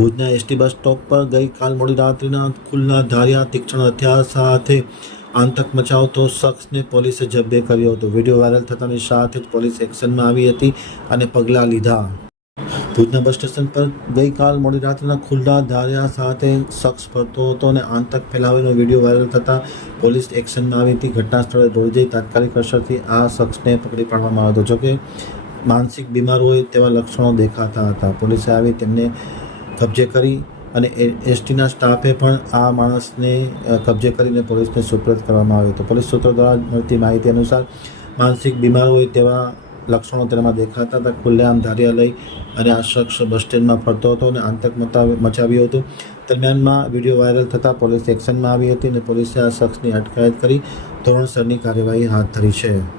ભુજના ST bus stop પર ગઈકાલ મોડી રાત્રિના ખુલ્લા ધાર્યા તીક્ષ્ણ હથિયાર સાથે આતંક મચાવતો શખ્સને પોલીસે જબ્બે કર્યો હતો. વિડીયો વાયરલ થતાની સાથે જ પોલીસ એક્શનમાં આવી હતી અને પગલાં લીધા. ભુજના બસ સ્ટેશન પર ગઈકાલ મોડી રાત્રિના ખુલ્લા ધાર્યા સાથે શખ્સ ફરતો હતો અને આતંક ફેલાવીનો વિડીયો વાયરલ થતાં પોલીસ એક્શનમાં આવી હતી. ઘટના સ્થળે દોડી જઈ તાત્કાલિક અસરથી આ શખ્સને પકડી પાડવામાં આવ્યો હતો. જોકે માનસિક બીમાર હોય તેવા લક્ષણો દેખાતા હતા. પોલીસે આવી તેમને કબજે કરી અને એસટીના સ્ટાફે પણ આ માણસને કબજે કરીને પોલીસને સુપરત કરવામાં આવ્યો હતો. પોલીસ સૂત્રો દ્વારા મળતી માહિતી અનુસાર માનસિક બીમાર હોય તેવા લક્ષણો તેનામાં દેખાતા હતા. ખુલ્લેઆમ ધાર્યા લઈ અને આ શખ્સ બસ સ્ટેન્ડમાં ફરતો હતો અને આતંક મચાવ્યો હતો. દરમિયાનમાં વિડીયો વાયરલ થતાં પોલીસ એક્શનમાં આવી હતી અને પોલીસે આ શખ્સની અટકાયત કરી ધોરણસરની કાર્યવાહી હાથ ધરી છે.